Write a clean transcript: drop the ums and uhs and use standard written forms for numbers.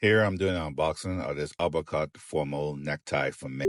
Here I'm doing an unboxing of this Rbocott formal necktie for men.